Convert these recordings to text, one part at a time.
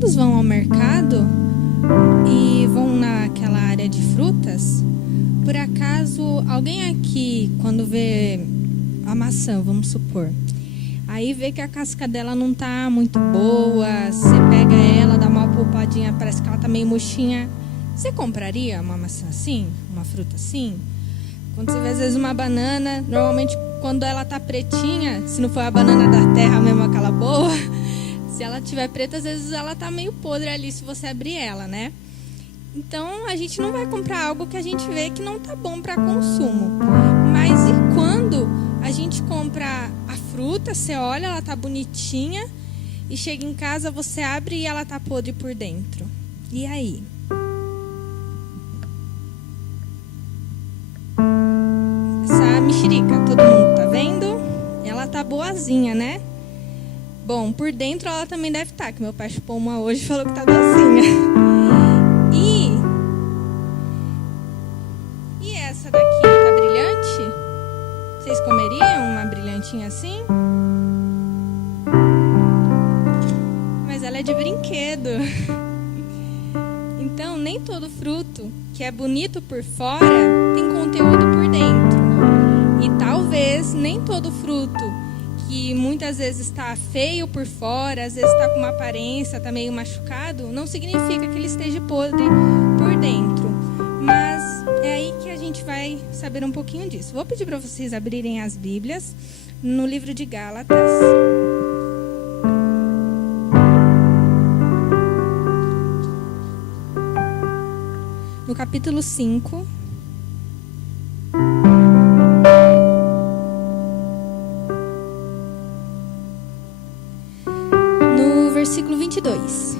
todos vão ao mercado e vão naquela área de frutas, por acaso alguém aqui, quando vê a maçã, vamos supor, aí vê que a casca dela não tá muito boa, você pega ela, dá uma polpadinha, parece que ela tá meio murchinha, você compraria uma maçã assim, uma fruta assim? Quando você vê às vezes uma banana, normalmente quando ela tá pretinha, se não for a banana da terra mesmo, aquela boa, se ela tiver preta, às vezes ela tá meio podre ali se você abrir ela, né? Então a gente não vai comprar algo que a gente vê que não tá bom para consumo. Mas e quando a gente compra a fruta, você olha, ela tá bonitinha, e chega em casa, você abre e ela tá podre por dentro. E aí? Essa mexerica, todo mundo tá vendo? Ela tá boazinha, né? Bom, por dentro ela também deve estar, que meu pai chupou uma hoje e falou que tá docinha. E essa daqui tá brilhante? Vocês comeriam uma brilhantinha assim? Mas ela é de brinquedo. Então, nem todo fruto que é bonito por fora tem conteúdo por dentro. E talvez nem todo fruto que muitas vezes está feio por fora, às vezes está com uma aparência, está meio machucado, não significa que ele esteja podre por dentro. Mas é aí que a gente vai saber um pouquinho disso. Vou pedir para vocês abrirem as Bíblias no livro de Gálatas. No capítulo 5. No versículo 22.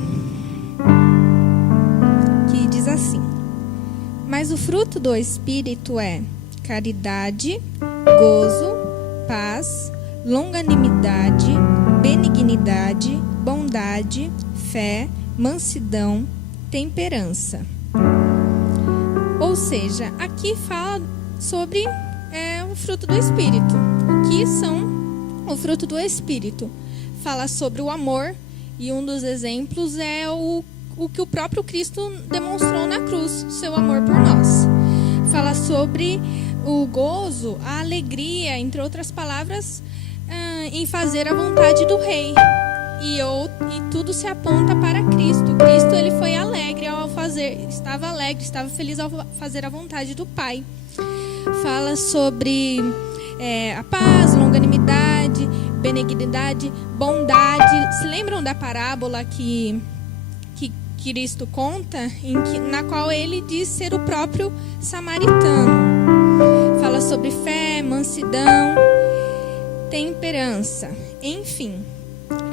Que diz assim: Mas o fruto do Espírito é caridade, gozo, paz, longanimidade, benignidade, bondade, fé, mansidão, temperança. Ou seja, aqui fala sobre o fruto do Espírito. O que são o fruto do Espírito? Fala sobre o amor, e um dos exemplos é o que o próprio Cristo demonstrou na cruz, seu amor por nós. Fala sobre o gozo, a alegria, entre outras palavras, em fazer a vontade do Rei. E tudo se aponta para Cristo. Cristo, ele foi alegre ao fazer, estava feliz ao fazer a vontade do Pai. Fala sobre a paz, longanimidade, benignidade, bondade. Se lembram da parábola que Cristo conta, na qual ele diz ser o próprio samaritano? Fala sobre fé, mansidão, temperança, enfim.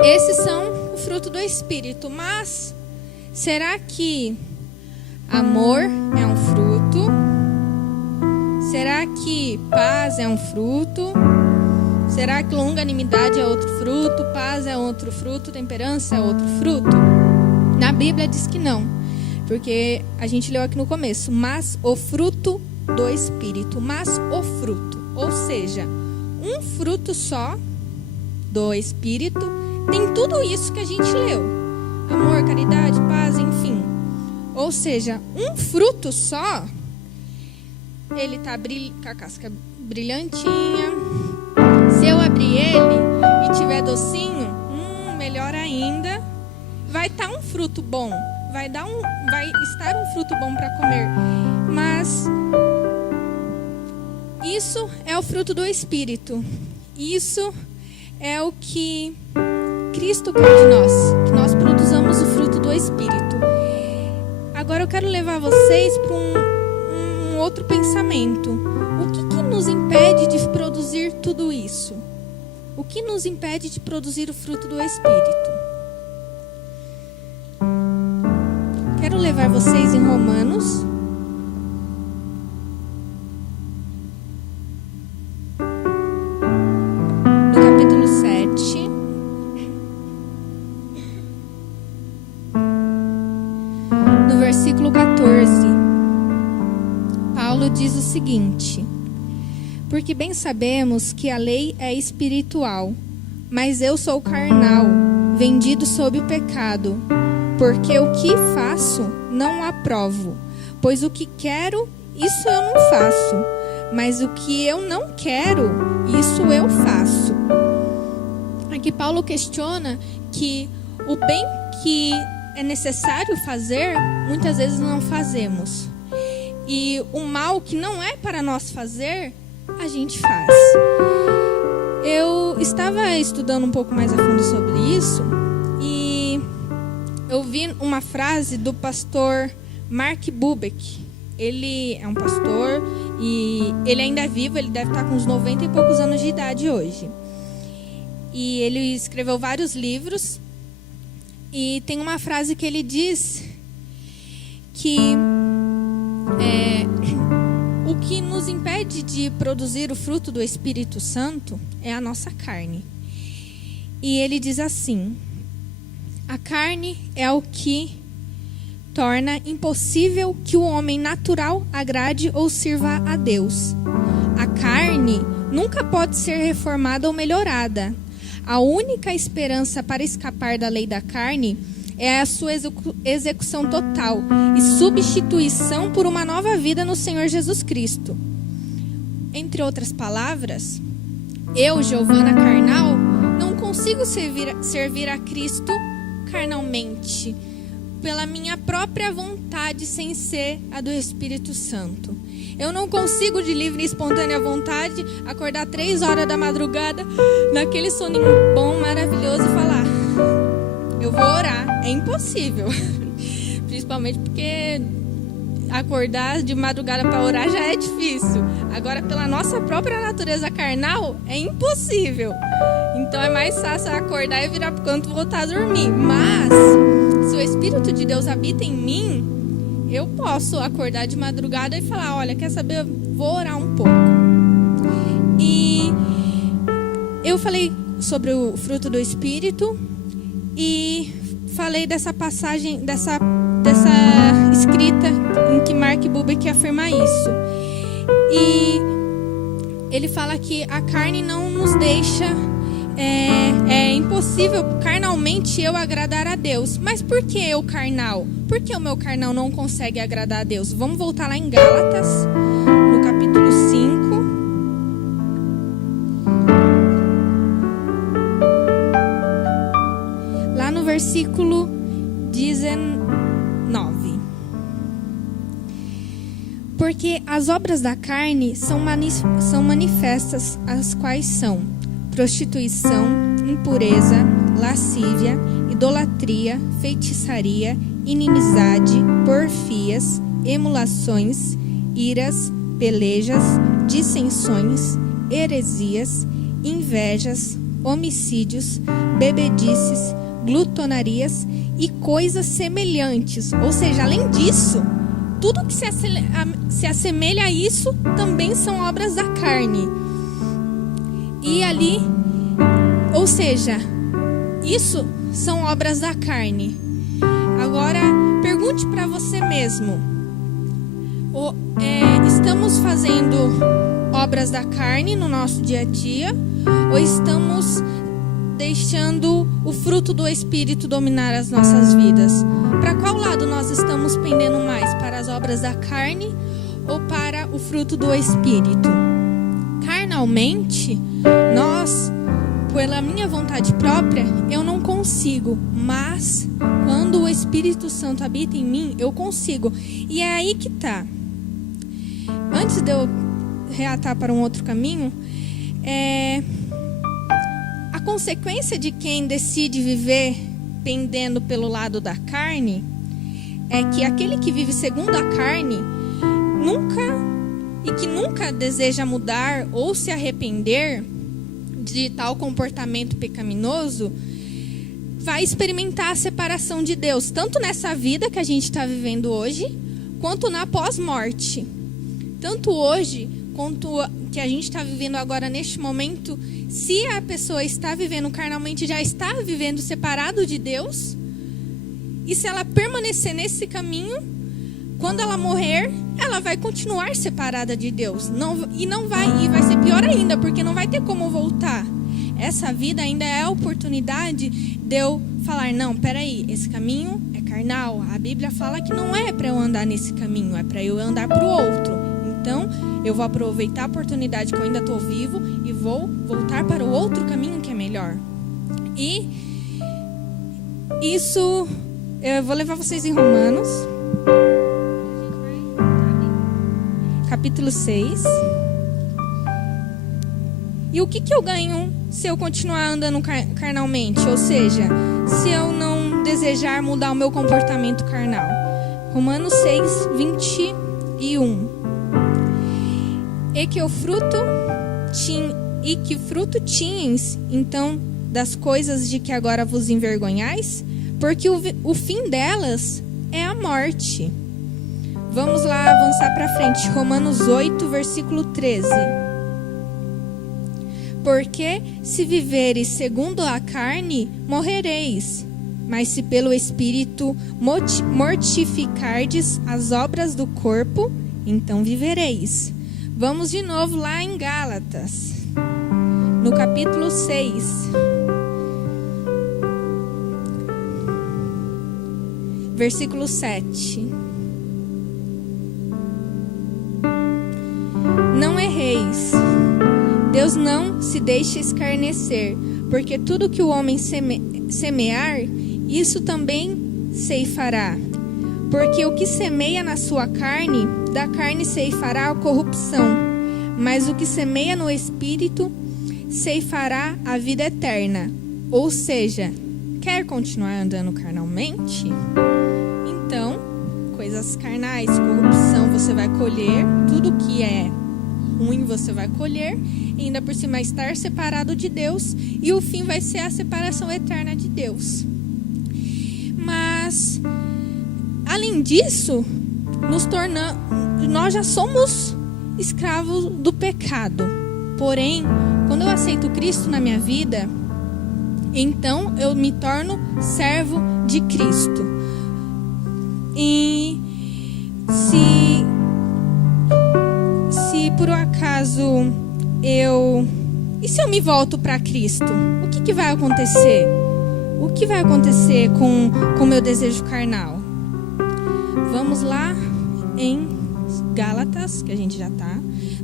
Esses são o fruto do Espírito. Mas será que amor é um fruto? Será que paz é um fruto? Será que longanimidade é outro fruto? Paz é outro fruto? Temperança é outro fruto? Na Bíblia diz que não, porque a gente leu aqui no começo. Mas o fruto do Espírito. Mas o fruto, ou seja, um fruto só do Espírito tem tudo isso que a gente leu: amor, caridade, paz, enfim. Ou seja, um fruto só, ele tá com a casca brilhantinha. Se eu abrir ele e tiver docinho, melhor ainda. Vai estar um fruto bom, vai estar um fruto bom para comer. Mas isso é o fruto do Espírito. Isso é o que Cristo quer de nós, que nós produzamos o fruto do Espírito. Agora eu quero levar vocês para um outro pensamento. O que nos impede de produzir tudo isso? O que nos impede de produzir o fruto do Espírito? Quero levar vocês em Romanos. No capítulo 7. No versículo 14. Paulo diz o seguinte: Porque bem sabemos que a lei é espiritual, mas eu sou carnal, vendido sob o pecado. porque o que faço não aprovo, pois o que quero, isso eu não faço, mas o que eu não quero, isso eu faço. Aqui Paulo questiona que o bem que é necessário fazer, muitas vezes não fazemos. E o mal que não é para nós fazer, a gente faz. Eu estava estudando um pouco mais a fundo sobre isso e eu vi uma frase do pastor Mark Bubeck. Ele é um pastor e ele ainda é vivo, ele deve estar com uns 90 e poucos anos de idade hoje. E ele escreveu vários livros e tem uma frase que ele diz que o que nos impede de produzir o fruto do Espírito Santo é a nossa carne. E ele diz assim: a carne é o que torna impossível que o homem natural agrade ou sirva a Deus. A carne nunca pode ser reformada ou melhorada. A única esperança para escapar da lei da carne é a sua execução total e substituição por uma nova vida no Senhor Jesus Cristo. Entre outras palavras, eu, Giovana carnal, não consigo servir a Cristo carnalmente, pela minha própria vontade, sem ser a do Espírito Santo. Eu não consigo, de livre e espontânea vontade, acordar 3 horas da madrugada, naquele soninho bom, maravilhoso, e falar: eu vou orar. É impossível. Principalmente porque acordar de madrugada para orar já é difícil. Agora, pela nossa própria natureza carnal, é impossível. Então é mais fácil acordar e virar pro canto e voltar a dormir. Mas, se o Espírito de Deus habita em mim, eu posso acordar de madrugada e falar: olha, quer saber? Vou orar um pouco. E eu falei sobre o fruto do Espírito e falei dessa passagem, dessa escrita em que Mark Bubeck afirma isso. E ele fala que a carne não nos deixa, é impossível carnalmente eu agradar a Deus. Mas por que eu carnal? Por que o meu carnal não consegue agradar a Deus? Vamos voltar lá em Gálatas, no capítulo 5. Lá no versículo 19. Porque as obras da carne são manifestas, as quais são prostituição, impureza, lascívia, idolatria, feitiçaria, inimizade, porfias, emulações, iras, pelejas, dissensões, heresias, invejas, homicídios, bebedices, glutonarias e coisas semelhantes. Ou seja, além disso, tudo que se assemelha a isso também são obras da carne. E ali, ou seja, isso são obras da carne. Agora, pergunte para você mesmo: estamos fazendo obras da carne no nosso dia a dia? Ou estamos deixando o fruto do Espírito dominar as nossas vidas? Para qual lado nós estamos pendendo mais? Para as obras da carne ou para o fruto do Espírito? Carnalmente, nós, pela minha vontade própria, eu não consigo. Mas, quando o Espírito Santo habita em mim, eu consigo. E é aí que está. Antes de eu reatar para um outro caminho, a consequência de quem decide viver pendendo pelo lado da carne é que aquele que vive segundo a carne nunca deseja mudar ou se arrepender de tal comportamento pecaminoso, vai experimentar a separação de Deus, tanto nessa vida que a gente está vivendo hoje, quanto na pós-morte. Tanto hoje, quanto que a gente está vivendo agora neste momento, se a pessoa está vivendo carnalmente, já está vivendo separado de Deus, e se ela permanecer nesse caminho, quando ela morrer, ela vai continuar separada de Deus. E vai ser pior ainda, porque não vai ter como voltar. Essa vida ainda é a oportunidade de eu falar: não, peraí, esse caminho é carnal, a Bíblia fala que não é para eu andar nesse caminho, é para eu andar para o outro. Então, eu vou aproveitar a oportunidade que eu ainda estou vivo e vou voltar para o outro caminho que é melhor. E isso, eu vou levar vocês em Romanos, capítulo 6. E o que eu ganho se eu continuar andando carnalmente? Ou seja, se eu não desejar mudar o meu comportamento carnal. Romanos 6, 21. E que fruto tinhas, então, das coisas de que agora vos envergonhais? Porque o fim delas é a morte. Vamos lá avançar para frente. Romanos 8, versículo 13. Porque se viveres segundo a carne, morrereis. Mas se pelo Espírito mortificardes as obras do corpo, então vivereis. Vamos de novo lá em Gálatas, no capítulo 6. Versículo 7. Não erreis. Deus não se deixa escarnecer, porque tudo que o homem semear, isso também ceifará. Porque o que semeia na sua carne, da carne ceifará a corrupção, mas o que semeia no Espírito, ceifará a vida eterna. Ou seja, quer continuar andando carnalmente? Então, coisas carnais, corrupção, você vai colher, tudo que é ruim você vai colher, e ainda por cima estar separado de Deus, e o fim vai ser a separação eterna de Deus. Mas, além disso, nós já somos escravos do pecado. Porém, quando eu aceito Cristo na minha vida, então eu me torno servo de Cristo. E se por um acaso e se eu me volto para Cristo, o que vai acontecer? O que vai acontecer com o meu desejo carnal? Vamos lá em Gálatas, que a gente já está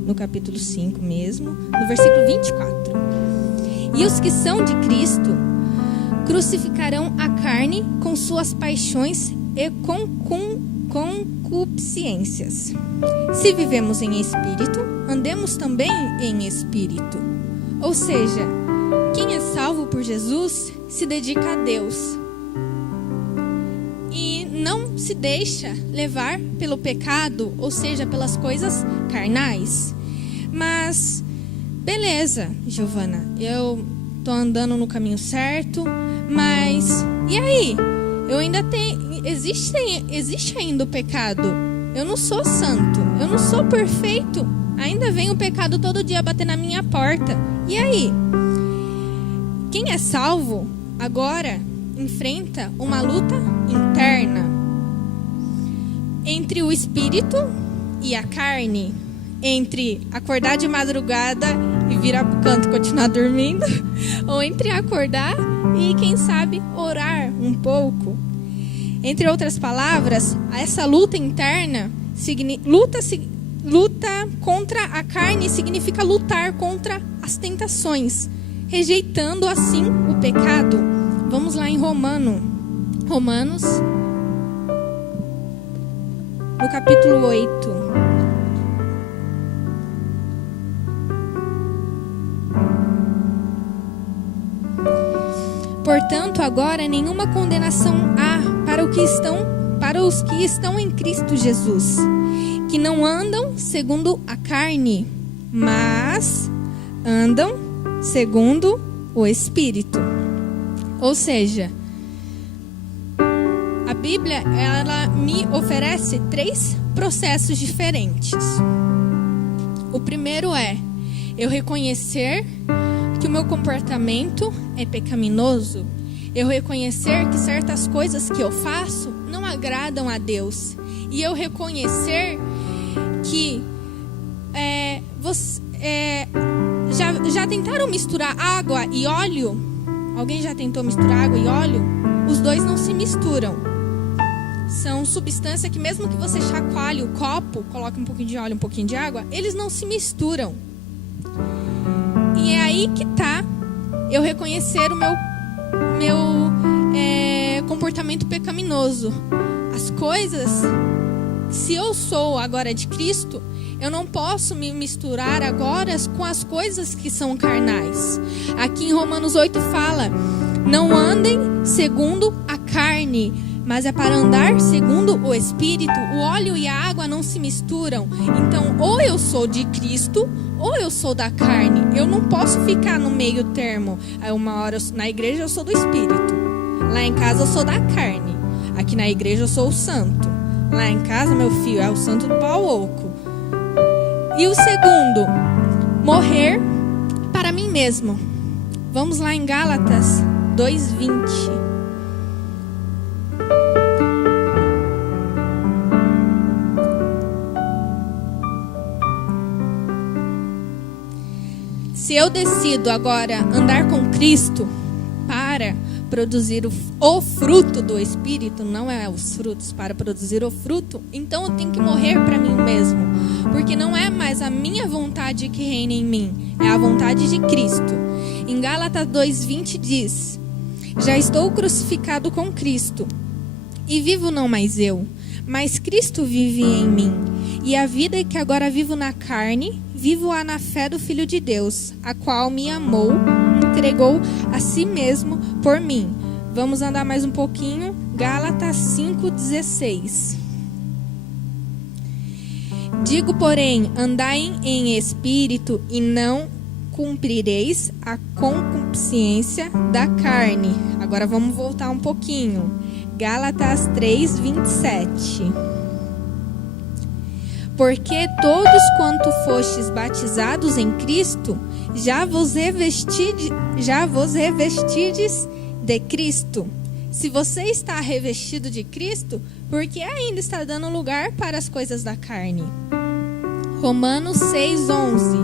no capítulo 5 mesmo, no versículo 24. E os que são de Cristo crucificarão a carne com suas paixões e concupiscências. Se vivemos em espírito, andemos também em espírito. Ou seja, quem é salvo por Jesus se dedica a Deus e não se deixa levar pelo pecado, ou seja, pelas coisas carnais. Mas, beleza, Giovana, eu tô andando no caminho certo, mas e aí? Eu ainda existe ainda o pecado. Eu não sou santo, eu não sou perfeito. Ainda vem o pecado todo dia bater na minha porta. E aí? Quem é salvo agora enfrenta uma luta interna entre o espírito e a carne, entre acordar de madrugada e virar pro canto e continuar dormindo, ou entre acordar e, quem sabe, orar um pouco. Entre outras palavras, essa luta interna, luta contra a carne significa lutar contra as tentações, rejeitando assim o pecado. Vamos lá em Romanos, no capítulo 8. Portanto, agora nenhuma condenação há para os que estão em Cristo Jesus, que não andam segundo a carne, mas andam segundo o Espírito. Ou seja, a Bíblia, ela me oferece 3 processos diferentes. O primeiro é eu reconhecer que o meu comportamento é pecaminoso, eu reconhecer que certas coisas que eu faço não agradam a Deus, e eu reconhecer que já tentaram misturar água e óleo? Alguém já tentou misturar água e óleo? Os dois não se misturam. são substâncias que mesmo que você chacoalhe o copo, coloque um pouquinho de óleo, um pouquinho de água, eles não se misturam. E é aí que tá eu reconhecer o meu comportamento pecaminoso. As coisas, se eu sou agora de Cristo, eu não posso me misturar agora com as coisas que são carnais. Aqui em Romanos 8 fala: não andem segundo a carne, mas é para andar segundo o Espírito. O óleo e a água não se misturam. Então, ou eu sou de Cristo, ou eu sou da carne. Eu não posso ficar no meio termo. Aí uma hora na igreja eu sou do Espírito, lá em casa eu sou da carne. Aqui na igreja eu sou o santo. Lá em casa, meu filho, é o santo do pau oco. E o segundo, morrer para mim mesmo. Vamos lá em Gálatas 2:20. Se eu decido agora andar com Cristo para produzir o fruto do Espírito, não é os frutos, para produzir o fruto, então eu tenho que morrer para mim mesmo, porque não é mais a minha vontade que reina em mim, é a vontade de Cristo. Em Gálatas 2:20 diz: já estou crucificado com Cristo, e vivo não mais eu, mas Cristo vive em mim. E a vida que agora vivo na carne, vivo-a na fé do Filho de Deus, a qual me amou, entregou a si mesmo por mim. Vamos andar mais um pouquinho. Gálatas 5:16. Digo, porém, andai em espírito e não cumprireis a concupiscência da carne. Agora vamos voltar um pouquinho. Gálatas 3:27. Porque todos quanto fostes batizados em Cristo, já vos revestides de Cristo. Se você está revestido de Cristo, por que ainda está dando lugar para as coisas da carne? Romanos 6:11.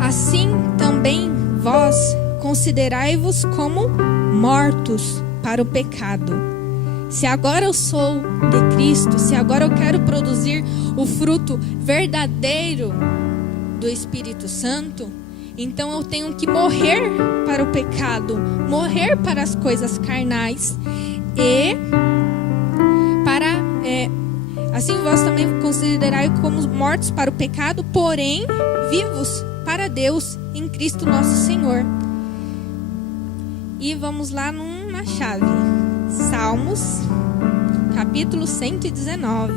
Assim também vós considerai-vos como mortos para o pecado. Se agora eu sou de Cristo, se agora eu quero produzir o fruto verdadeiro do Espírito Santo, então eu tenho que morrer para o pecado, morrer para as coisas carnais e para assim vós também considerai como mortos para o pecado, porém vivos para Deus em Cristo nosso Senhor. E vamos lá na chave. Salmos, capítulo 119.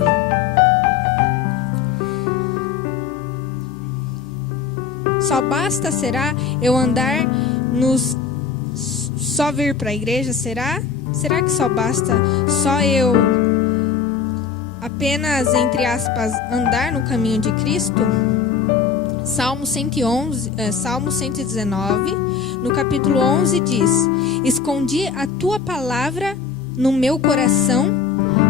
Só basta, será, eu andar só vir para a igreja, será? Será que só basta só eu apenas, entre aspas, andar no caminho de Cristo? Salmo 119, no capítulo 11 diz: escondi a tua palavra no meu coração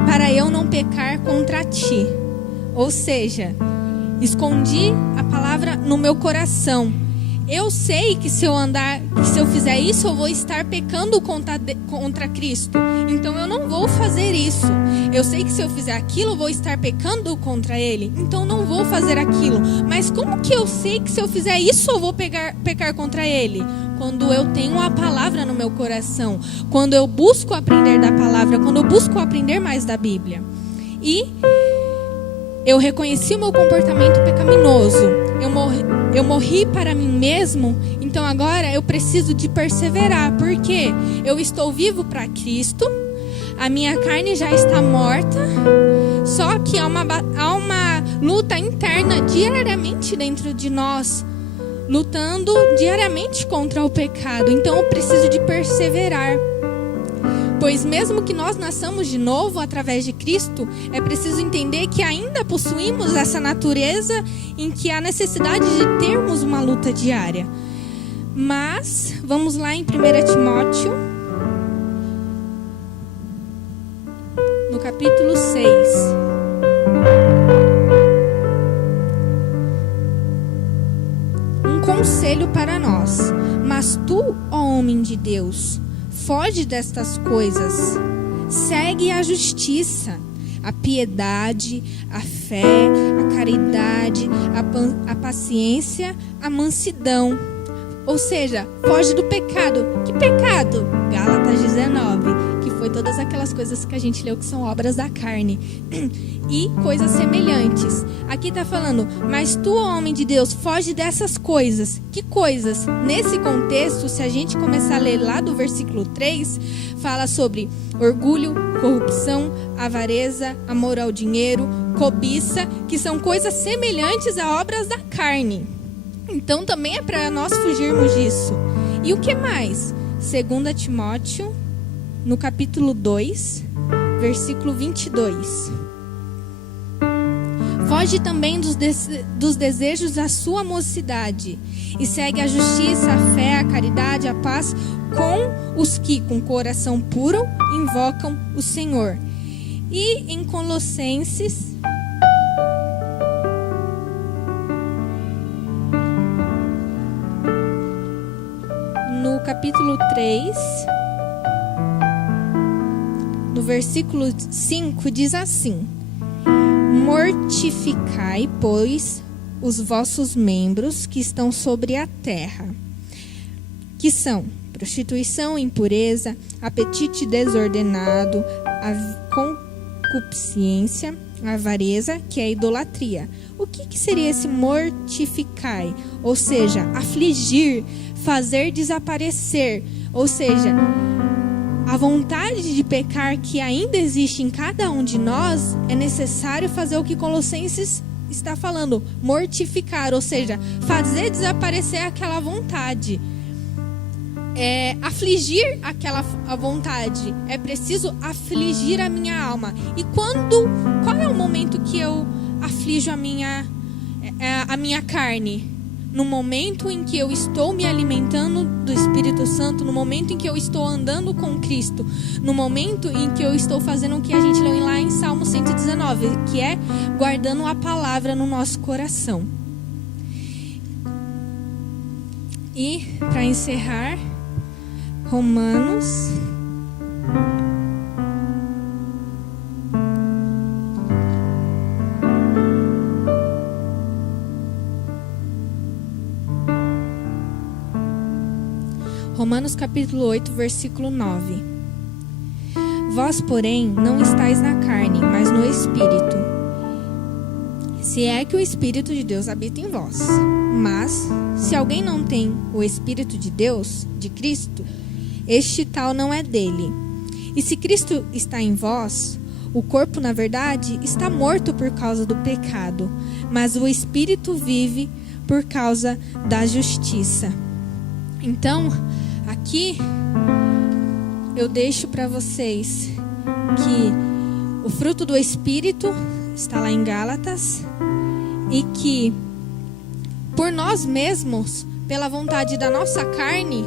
para eu não pecar contra ti. Ou seja, escondi a palavra no meu coração. Eu sei que se eu fizer isso, eu vou estar pecando contra Cristo. Então eu não vou fazer isso. Eu sei que se eu fizer aquilo, eu vou estar pecando contra Ele. Então não vou fazer aquilo. Mas como que eu sei que se eu fizer isso, eu vou pecar contra Ele? Quando eu tenho a palavra no meu coração. Quando eu busco aprender da palavra. Quando eu busco aprender mais da Bíblia. E eu reconheci o meu comportamento pecaminoso. Eu morri para mim mesmo. Então agora eu preciso de perseverar. Porque eu estou vivo para Cristo. A minha carne já está morta. Só que há uma luta interna diariamente dentro de nós. Lutando diariamente contra o pecado. Então eu preciso de perseverar. Pois mesmo que nós nasçamos de novo através de Cristo, é preciso entender que ainda possuímos essa natureza em que há necessidade de termos uma luta diária. Mas, vamos lá em 1 Timóteo, no capítulo 6. conselho para nós. Mas tu, ó homem de Deus, foge destas coisas. Segue a justiça, a piedade, a fé, a caridade, a paciência, a mansidão. Ou seja, foge do pecado. Que pecado? Gálatas 19, que foi todas aquelas coisas que a gente leu que são obras da carne. E coisas semelhantes. Aqui está falando, mas tu, homem de Deus, foge dessas coisas. Que coisas? Nesse contexto, se a gente começar a ler lá do versículo 3, fala sobre orgulho, corrupção, avareza, amor ao dinheiro, cobiça, que são coisas semelhantes a obras da carne. Então também é para nós fugirmos disso. E o que mais? 2 Timóteo, no capítulo 2, versículo 22. Foge também dos desejos da sua mocidade e segue a justiça, a fé, a caridade, a paz com os que, com coração puro, invocam o Senhor. E em Colossenses, no capítulo 3, no versículo 5, diz assim: mortificai, pois, os vossos membros que estão sobre a terra, que são prostituição, impureza, apetite desordenado, a concupiscência, a avareza, que é a idolatria. O que seria esse mortificai? Ou seja, afligir, fazer desaparecer. Ou seja, a vontade de pecar que ainda existe em cada um de nós, é necessário fazer o que Colossenses está falando, mortificar, ou seja, fazer desaparecer aquela vontade. Afligir a vontade, é preciso afligir a minha alma. E qual é o momento que eu aflijo a minha carne? No momento em que eu estou me alimentando do Espírito Santo, no momento em que eu estou andando com Cristo, no momento em que eu estou fazendo o que a gente leu lá em Salmo 119, que é guardando a palavra no nosso coração. E, para encerrar, Romanos capítulo 8, versículo 9. Vós, porém, não estáis na carne, mas no Espírito, se é que o Espírito de Deus habita em vós. Mas, se alguém não tem o Espírito de Deus, de Cristo, este tal não é dele. E se Cristo está em vós, o corpo, na verdade, está morto por causa do pecado, mas o Espírito vive por causa da justiça. Então, aqui eu deixo para vocês que o fruto do Espírito está lá em Gálatas e que por nós mesmos, pela vontade da nossa carne,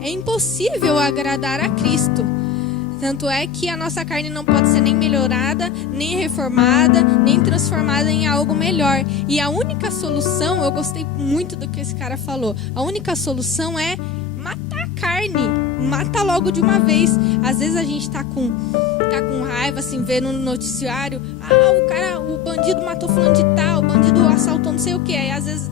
é impossível agradar a Cristo. Tanto é que a nossa carne não pode ser nem melhorada, nem reformada, nem transformada em algo melhor. E a única solução, eu gostei muito do que esse cara falou, a única solução é matar a carne, mata logo de uma vez. Às vezes a gente tá com raiva, assim, vendo no noticiário, o bandido matou fulano de tal, o bandido assaltou não sei o que. Aí às vezes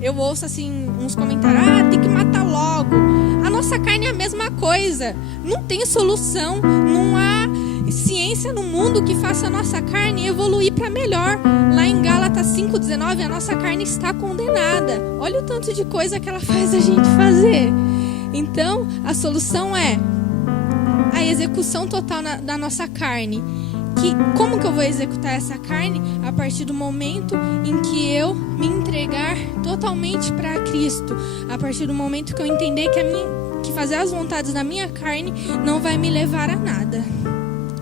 eu ouço assim uns comentários, tem que matar logo. A nossa carne é a mesma coisa, não tem solução, não há ciência no mundo que faça a nossa carne evoluir para melhor. Lá em Gálatas 5,19, a nossa carne está condenada. Olha o tanto de coisa que ela faz a gente fazer. Então, a solução é a execução total da nossa carne. Como que eu vou executar essa carne? A partir do momento em que eu me entregar totalmente para Cristo. A partir do momento que eu entender que fazer as vontades da minha carne não vai me levar a nada.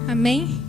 Amém?